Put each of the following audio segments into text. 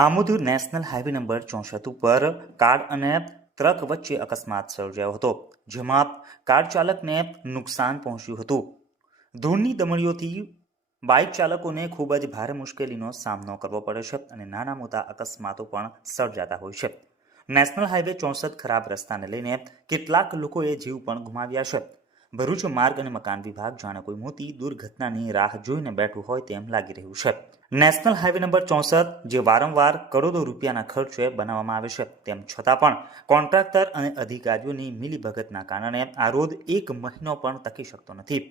Amod national highway number ચોસઠ ઉપર car અને ટ્રક વચ્ચે અકસ્માત સર્જાયો હતો જેમાં કાર ચાલકને નુકસાન પહોંચ્યું હતું ધૂળની દમણીઓથી બાઇક ચાલકોને ખૂબ જ ભારે મુશ્કેલીનો સામનો કરવો પડે છે અને નાના મોટા અકસ્માતો પણ સર્જાતા હોય છે નેશનલ હાઈવે ચોસઠ ખરાબ રસ્તાને લઈને કેટલાક લોકોએ જીવ પણ ગુમાવ્યા છે ભરૂચ માર્ગ અને મકાન વિભાગ જાણે કોઈ મોટી દુર્ઘટનાની રાહ જોઈને બેઠું હોય તેમ લાગી રહ્યું છે નેશનલ હાઈવે નંબર ચોસઠ જે વારંવાર કરોડો રૂપિયાના ખર્ચે બનાવવામાં આવે છે તેમ છતાં પણ કોન્ટ્રાક્ટર અને અધિકારીઓની મિલીભગતના કારણે આ રોડ એક મહિનો પણ ટકી શકતો નથી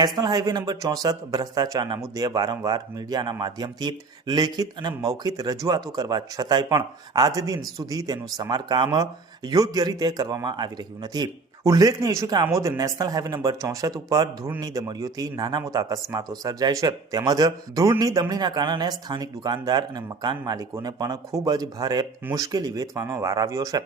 નેશનલ હાઈવે નંબર ચોસઠ ભ્રષ્ટાચારના મુદ્દે વારંવાર મીડિયાના માધ્યમથી લેખિત અને મૌખિત રજૂઆતો કરવા છતાંય પણ આજ દિન સુધી તેનું સમારકામ યોગ્ય રીતે કરવામાં આવી રહ્યું નથી ઉલ્લેખનીય છે કે આમોદ નેશનલ હાઈવે નંબર ચોસઠ ઉપર ધૂળની દમડીઓથી નાના મોટા અકસ્માતો સર્જાય છે તેમજ ધૂળની દમડીના કારણે સ્થાનિક દુકાનદાર અને મકાન માલિકોને પણ ખૂબ જ ભારે મુશ્કેલી વેઠવાનો વાર આવ્યો છે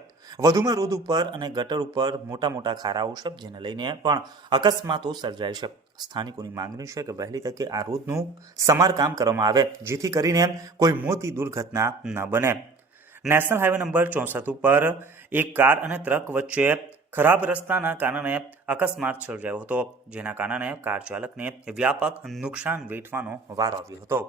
વધુમાં રોડ ઉપર અને ગટર ઉપર મોટા મોટા ખારાઓ છે જેને લઈને પણ અકસ્માતો સર્જાય છે સ્થાનિકોની માંગણી છે કે વહેલી તકે આ રોડનું સમારકામ કરવામાં આવે જેથી કરીને કોઈ મોટી દુર્ઘટના ન બને નેશનલ હાઈવે નંબર ચોસઠ ઉપર એક કાર અને ટ્રક વચ્ચે ખરાબ રસ્તાના કારણે અકસ્માત સર્જાયો હતો જેના કારણે કાર ચાલકને વ્યાપક નુકસાન વેઠવાનો વારો આવ્યો હતો